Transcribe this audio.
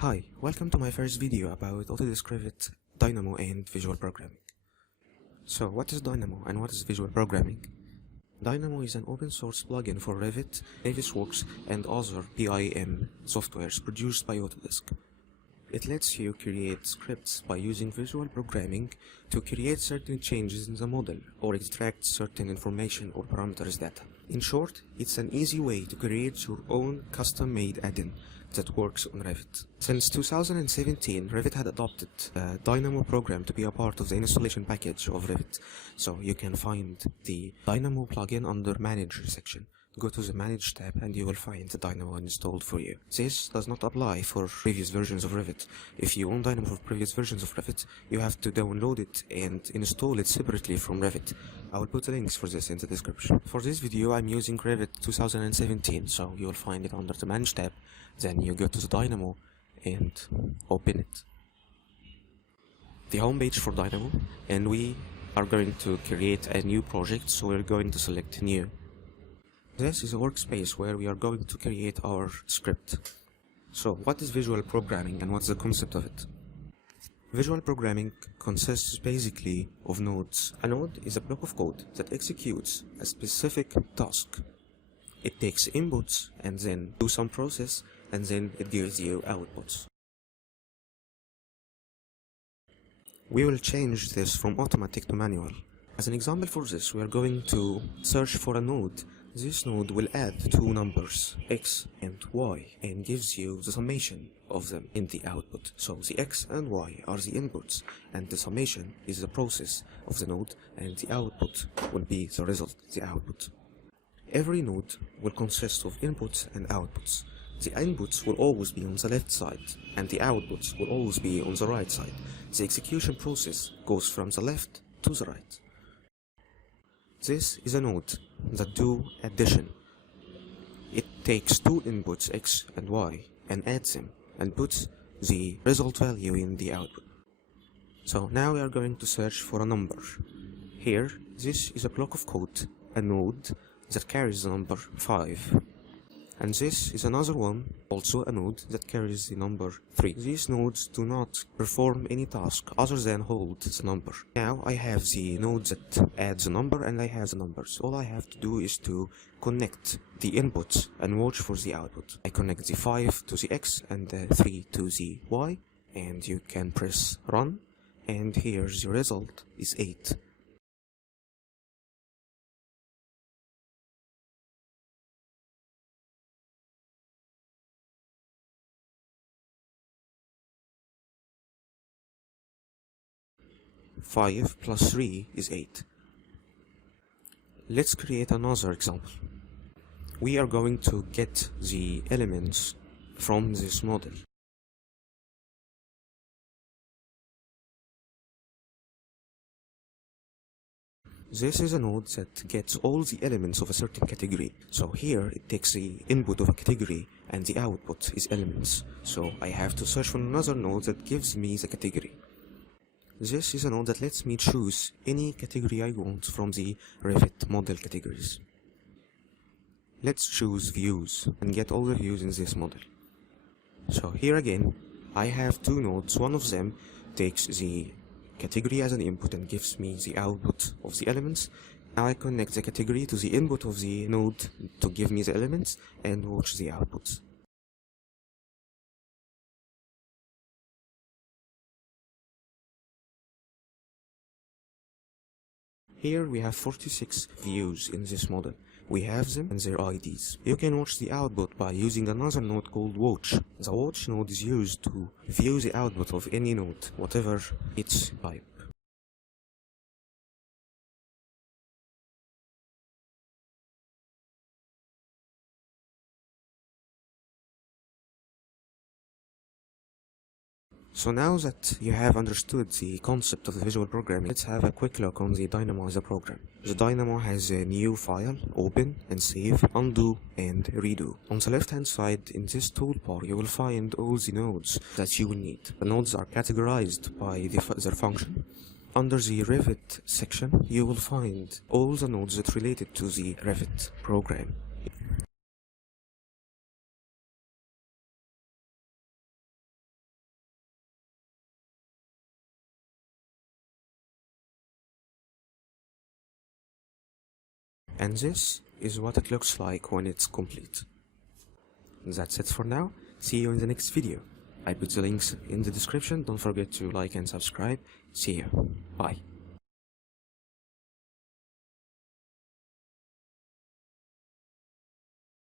Hi, welcome to my first video about Autodesk Revit Dynamo and visual programming. So what is Dynamo and what is visual programming? Dynamo is an open source plugin for Revit, Navisworks and other BIM softwares produced by Autodesk. It lets you create scripts by using visual programming to create certain changes in the model or extract certain information or parameters data. In short, it's an easy way to create your own custom-made add-in that works on Revit. Since 2017, Revit had adopted a Dynamo program to be a part of the installation package of Revit. So you can find the Dynamo plugin under Manager section. Go to the Manage tab and you will find the Dynamo installed for you. This does not apply for previous versions of Revit. If you own Dynamo for previous versions of Revit, you have to download it and install it separately from Revit. I will put the links for this in the description. For this video I'm using Revit 2017, so you will find it under the Manage tab. Then you go to the Dynamo and open it. The home page for Dynamo, and we are going to create a new project, so we're going to select New. This is a workspace where we are going to create our script. So what is visual programming and what's the concept of it? Visual programming consists basically of nodes. A node is a block of code that executes a specific task. It takes inputs and then do some process and then it gives you outputs. We will change this from automatic to manual. As an example for this, we are going to search for a node. This node will add two numbers, x and y, and gives you the summation of them in the output. So the x and y are the inputs, and the summation is the process of the node, and the output will be the result, the output. Every node will consist of inputs and outputs. The inputs will always be on the left side, and the outputs will always be on the right side. The execution process goes from the left to the right. This is a node that do addition. It takes two inputs x and y and adds them and puts the result value in the output. So now we are going to search for a number. Here, this is a block of code, a node that carries the number 5. And this is another one, also a node that carries the number 3. These nodes do not perform any task other than hold the number. Now I have the node that adds a number and I have the numbers. All I have to do is to connect the inputs and watch for the output. I connect the 5 to the x and the 3 to the y, and you can press run, and here the result is 8. Five plus 3 is 8. Let's create another example. We are going to get the elements from this model. This is a node that gets all the elements of a certain category. So here it takes the input of a category and the output is elements. So I have to search for another node that gives me the category. This is a node that lets me choose any category I want from the Revit model categories. Let's choose views and get all the views in this model. So here again, I have two nodes. One of them takes the category as an input and gives me the output of the elements. Now I connect the category to the input of the node to give me the elements and watch the outputs. Here we have 46 views in this model. We have them and their IDs. You can watch the output by using another node called watch. The watch node is used to view the output of any node, whatever its type. So now that you have understood the concept of the visual programming, let's have a quick look on the Dynamo as a program. The Dynamo has a new file, open and save, undo and redo. On the left hand side in this toolbar you will find all the nodes that you will need. The nodes are categorized by their function. Under the Revit section you will find all the nodes that related to the Revit program. And this is what it looks like when it's complete. That's it for now. See you in the next video. I put the links in the description. Don't forget to like and subscribe. See you. Bye.